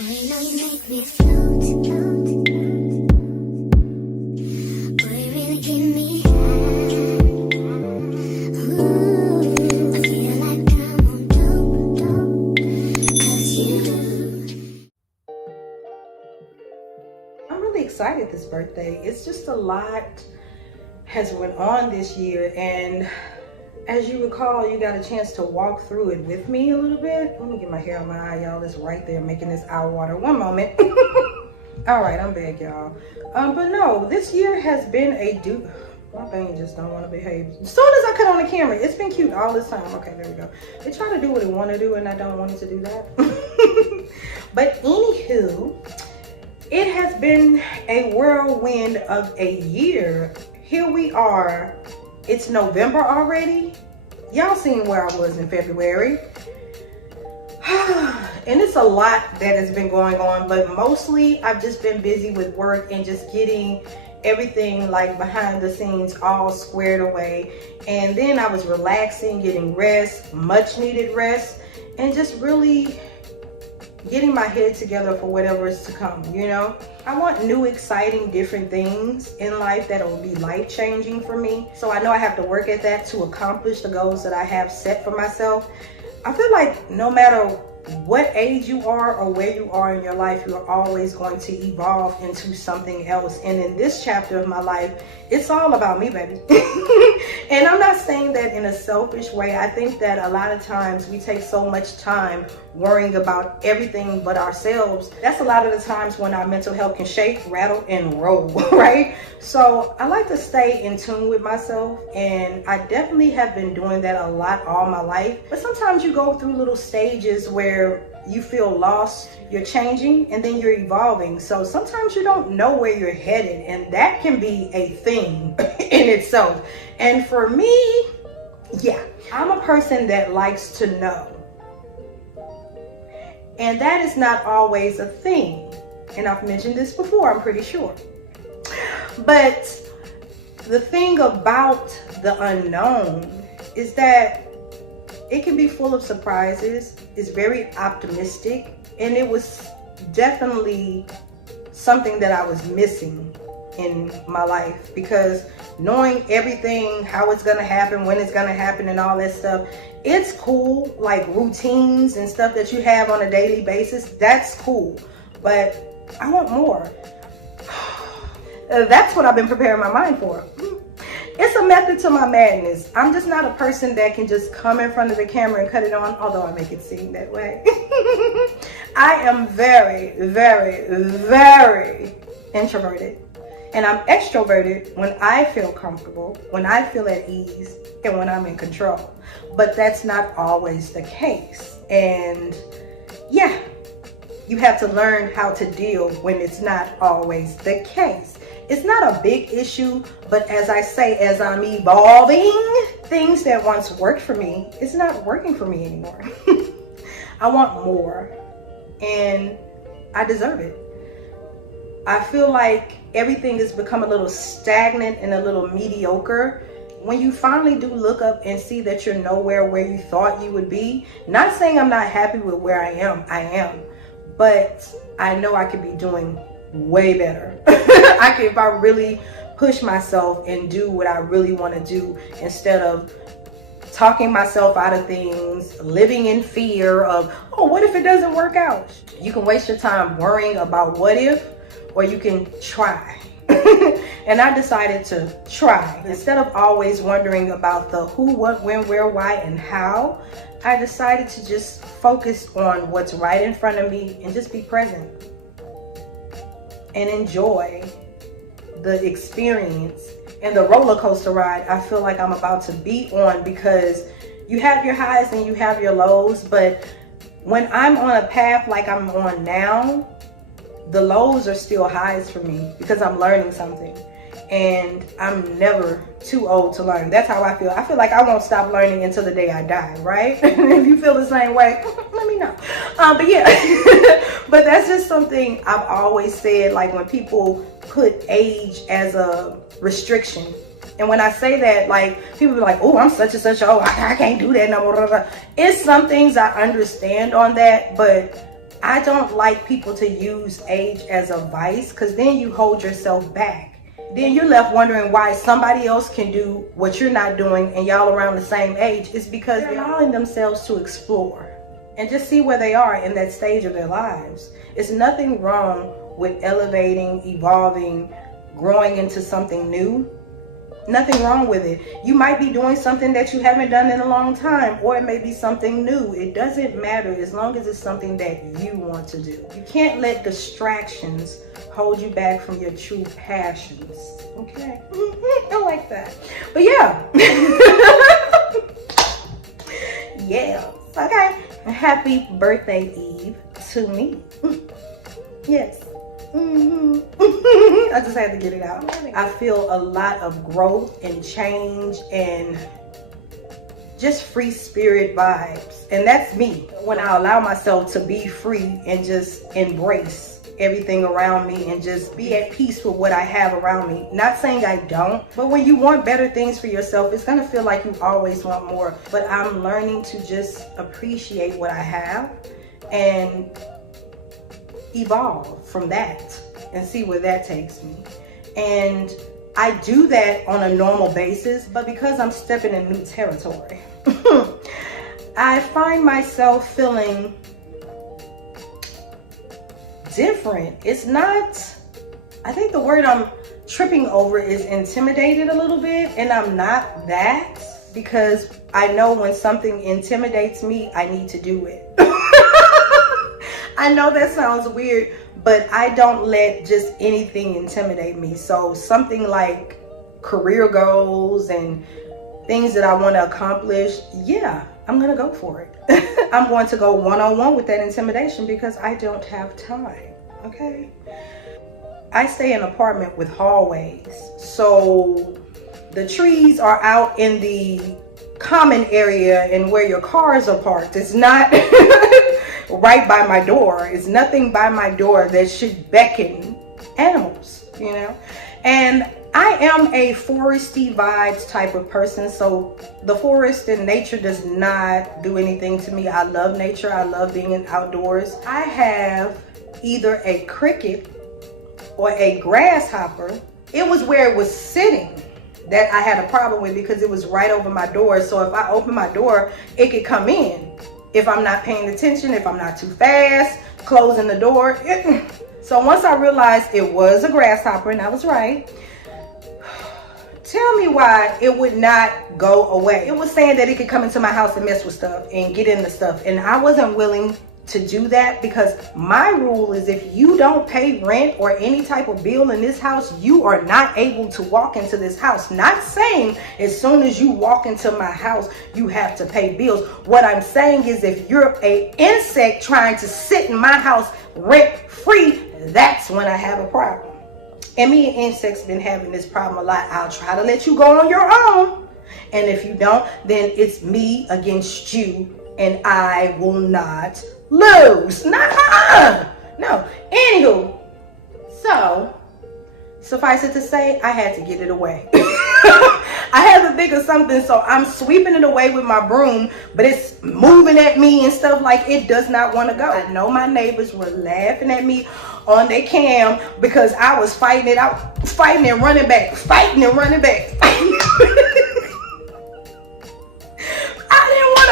you know you make me float, float. Boy, you really give me high. Ooh, I feel like I'm on dope, dope. 'Cause you. I'm really excited this birthday. It's just a lot has went on this year, and as you recall, you got a chance to walk through it with me a little bit. Let me get my hair on my eye, y'all. It's right there making this eye water. One moment. All right, I'm back, y'all. But no, this year has been my vein just don't want to behave. As soon as I cut on the camera, it's been cute all this time. Okay, there we go. They try to do what they want to do, and I don't want it to do that. But anywho, it has been a whirlwind of a year. Here we are. It's November already. Y'all seen where I was in February. And it's a lot that has been going on, but mostly I've just been busy with work and just getting everything like behind the scenes all squared away. And then I was relaxing, getting rest, much needed rest, and just really getting my head together for whatever is to come, you know? I want new, exciting, different things in life that will be life-changing for me. So I know I have to work at that to accomplish the goals that I have set for myself. I feel like no matter what age you are or where you are in your life, you're always going to evolve into something else. And in this chapter of my life, it's all about me, baby. And I'm not saying that in a selfish way. I think that a lot of times we take so much time worrying about everything but ourselves. That's a lot of the times when our mental health can shake, rattle, and roll, right? So I like to stay in tune with myself, and I definitely have been doing that a lot all my life. But sometimes you go through little stages where you feel lost, you're changing, and then you're evolving. So sometimes you don't know where you're headed, and that can be a thing in itself. And for me, yeah, I'm a person that likes to know. And that is not always a thing. And I've mentioned this before, I'm pretty sure. But the thing about the unknown is that it can be full of surprises. It's very optimistic, and it was definitely something that I was missing in my life, because knowing everything, how it's gonna happen, when it's gonna happen, and all that stuff, it's cool. Like routines and stuff that you have on a daily basis, that's cool, but I want more. That's what I've been preparing my mind for. It's a method to my madness. I'm just not a person that can just come in front of the camera and cut it on, although I make it seem that way. I am very, very, very introverted. And I'm extroverted when I feel comfortable, when I feel at ease, and when I'm in control. But that's not always the case. And yeah, you have to learn how to deal when it's not always the case. It's not a big issue, but as I say, as I'm evolving, things that once worked for me, it's not working for me anymore. I want more, and I deserve it. I feel like everything has become a little stagnant and a little mediocre. When you finally do look up and see that you're nowhere where you thought you would be, not saying I'm not happy with where I am, but I know I could be doing way better. If I really push myself and do what I really want to do, instead of talking myself out of things, living in fear of, oh, what if it doesn't work out? You can waste your time worrying about what if, or you can try. And I decided to try. Instead of always wondering about the who, what, when, where, why, and how, I decided to just focus on what's right in front of me and just be present and enjoy the experience and the roller coaster ride I feel like I'm about to be on, because you have your highs and you have your lows. But when I'm on a path like I'm on now, the lows are still highs for me, because I'm learning something, and I'm never too old to learn. That's how I feel. I feel like I won't stop learning until the day I die, right? If you feel the same way, let me know. But yeah, but that's just something I've always said, like when people put age as a restriction. And when I say that, like, people be like, oh, I'm such and such, oh, I can't do that no more. It's some things I understand on that, but I don't like people to use age as a vice, because then you hold yourself back. Then you're left wondering why somebody else can do what you're not doing and y'all around the same age. It's because they're allowing themselves to explore and just see where they are in that stage of their lives. It's nothing wrong with elevating, evolving, growing into something new. Nothing wrong with it. You might be doing something that you haven't done in a long time, or it may be something new. It doesn't matter as long as it's something that you want to do. You can't let distractions hold you back from your true passions. Okay? I like that. But yeah. Yeah. Okay. Happy birthday, Eve, to me. Yes. I just had to get it out. I feel a lot of growth and change and just free spirit vibes. And that's me. When I allow myself to be free and just embrace everything around me and just be at peace with what I have around me. Not saying I don't, but when you want better things for yourself, it's gonna feel like you always want more. But I'm learning to just appreciate what I have and evolve from that and see where that takes me. And I do that on a normal basis, but because I'm stepping in new territory, I find myself feeling different. It's not, I think the word I'm tripping over is intimidated a little bit, and I'm not that, because I know when something intimidates me, I need to do it. I know that sounds weird, but I don't let just anything intimidate me. So something like career goals and things that I want to accomplish, yeah, I'm going to go for it. I'm going to go one-on-one with that intimidation because I don't have time, okay? I stay in an apartment with hallways. So the trees are out in the common area and where your cars are parked. It's not right by my door. It's nothing by my door that should beckon animals, you know? And I am a foresty vibes type of person, so the forest and nature does not do anything to me. I love nature. I love being in outdoors. I have either a cricket or a grasshopper. It was where it was sitting that I had a problem with because it was right over my door. So if I open my door, it could come in. If I'm not paying attention, if I'm not too fast, closing the door. So once I realized it was a grasshopper and I was right, tell me why it would not go away. It was saying that it could come into my house and mess with stuff and get into stuff. And I wasn't willing to do that because my rule is if you don't pay rent or any type of bill in this house, you are not able to walk into this house. Not saying as soon as you walk into my house, you have to pay bills. What I'm saying is if you're an insect trying to sit in my house rent free, that's when I have a problem. And me and insects been having this problem a lot. I'll try to let you go on your own. And if you don't, then it's me against you. And I will not lose. No. Anywho, so suffice it to say, I had to get it away. I had to think of something, so I'm sweeping it away with my broom, but it's moving at me and stuff like it does not want to go. I know my neighbors were laughing at me on their cam because I was fighting it out, fighting and running back. I didn't want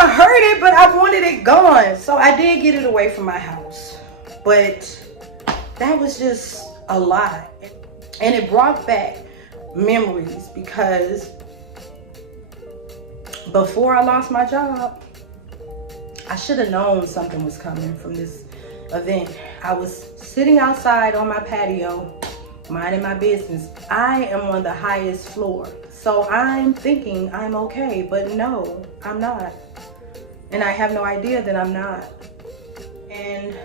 to hurt it, but I wanted it gone. So I did get it away from my house. But that was just a lot. And it brought back memories because before I lost my job, I should have known something was coming from this event. I was sitting outside on my patio, minding my business. I am on the highest floor. So I'm thinking I'm okay, but no, I'm not. And I have no idea that I'm not. And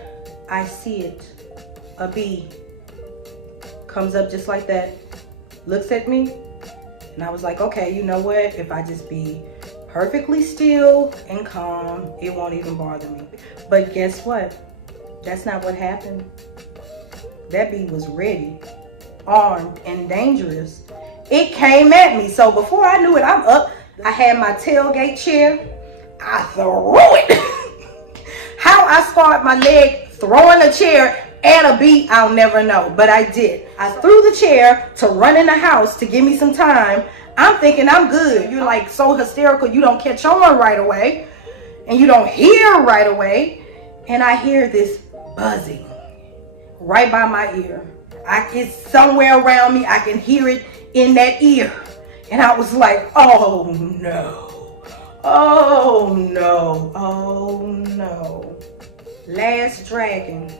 I see it. A bee comes up just like that, looks at me, and I was like, okay, you know what? If I just be perfectly still and calm, it won't even bother me. But guess what? That's not what happened. That bee was ready, armed, and dangerous. It came at me. So before I knew it, I'm up. I had my tailgate chair. I threw it. How I scarred my leg throwing a chair at a bee, I'll never know, but I did. I threw the chair to run in the house to give me some time. I'm thinking I'm good. You're like so hysterical, you don't catch on right away, and you don't hear right away. And I hear this buzzing right by my ear. It's somewhere around me. I can hear it in that ear. And I was like, oh no, oh no, oh no. Last Dragon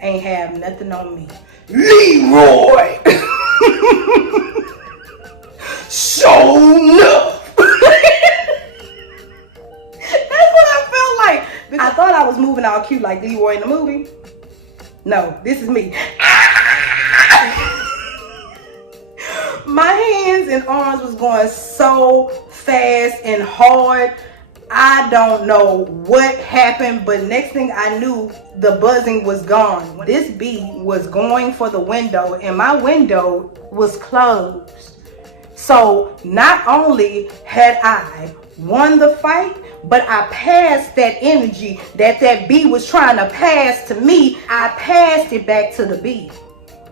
ain't have nothing on me. Leroy! So enough! That's what I felt like. I thought I was moving all cute like Leroy in the movie. No, this is me. My hands and arms was going so fast and hard. I don't know what happened, but next thing I knew, the buzzing was gone. This bee was going for the window, and my window was closed. So not only had I won the fight, but I passed that energy that bee was trying to pass to me. I passed it back to the bee.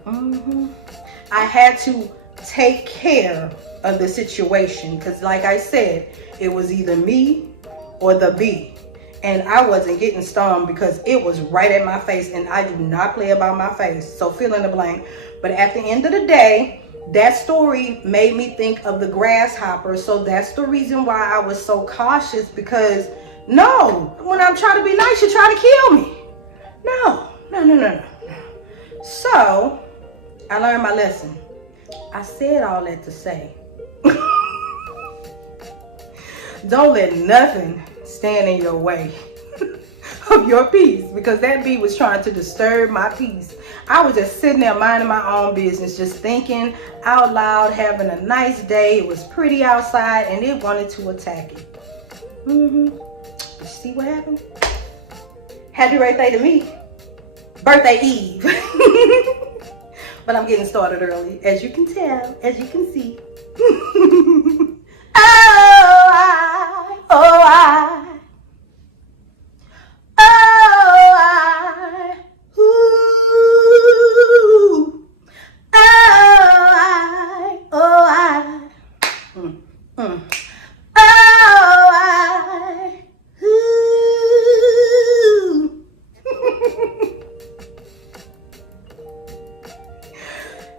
I had to take care of the situation because, like I said, it was either me or the bee, and I wasn't getting stung because it was right at my face, and I do not play about my face, so fill in the blank. But at the end of the day, that story made me think of the grasshopper, so that's the reason why I was so cautious, because no, when I'm trying to be nice, you try to kill me. No. So I learned my lesson. I said all that to say, don't let nothing stand in your way of your peace, because that bee was trying to disturb my peace. I was just sitting there minding my own business, just thinking out loud, having a nice day. It was pretty outside, and it wanted to attack it. You see what happened? Happy birthday to me. Birthday Eve. But I'm getting started early, as you can tell, as you can see.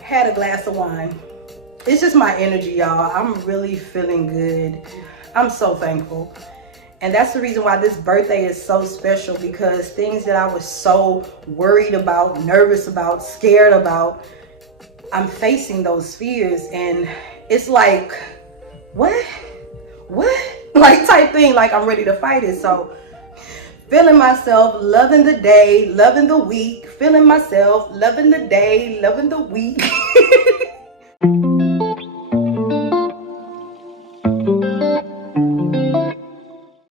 Had a glass of wine. It's just my energy, y'all. I'm really feeling good. I'm so thankful. And that's the reason why this birthday is so special, because things that I was so worried about, nervous about, scared about, I'm facing those fears, and it's like, what? Like type thing, like I'm ready to fight it. So feeling myself, loving the day, loving the week, feeling myself, loving the day, loving the week.